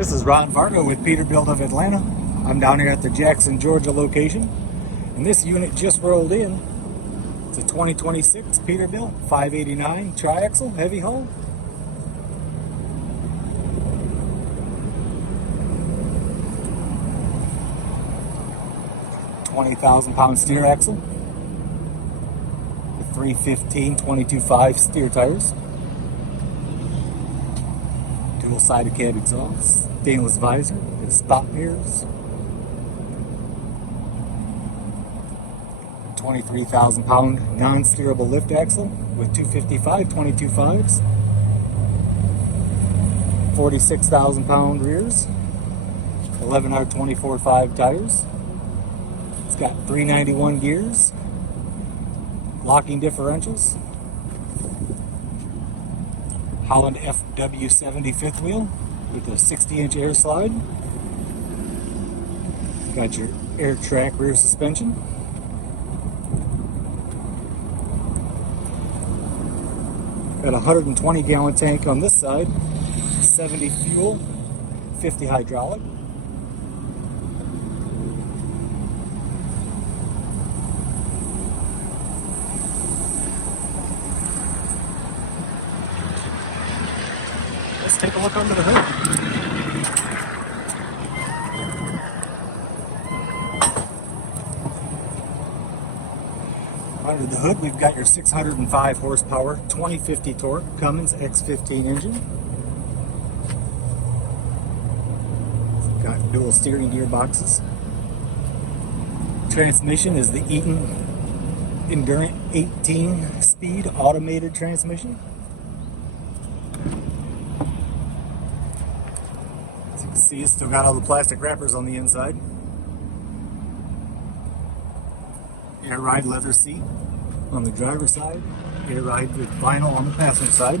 This is Ron Vargo with Peterbilt of Atlanta. I'm down here at the Jackson, Georgia location, and this unit just rolled in. It's a 2026 Peterbilt 589 triaxle heavy hull. £20,000 steer axle, with 315 22.5 steer tires, dual-sided cab exhaust, stainless visor with spot mirrors, 23,000-pound non-steerable lift axle with 255 22.5s, 46,000-pound rears, 11R 24.5 tires. It's got 391 gears, locking differentials, Holland FW70 fifth wheel with a 60-inch air slide. Got your air track rear suspension. Got a 120-gallon tank on this side, 70 fuel, 50 hydraulic. Let's take a look under the hood. Under the hood, we've got your 605 horsepower, 2050 torque Cummins X15 engine. Got dual steering gearboxes. Transmission is the Eaton Endurant 18-speed automated transmission. As you can see, it's still got all the plastic wrappers on the inside. Air ride leather seat on the driver's side, air ride with vinyl on the passenger side.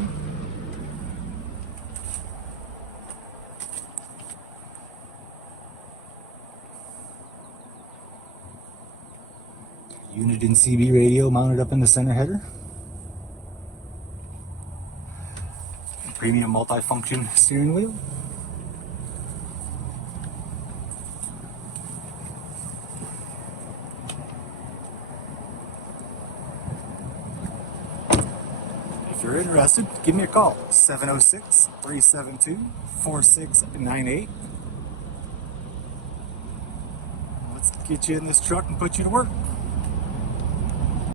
Unit and CB radio mounted up in the center header. Premium multi-function steering wheel. If you're interested, give me a call, 706-372-4698. Let's get you in this truck and put you to work.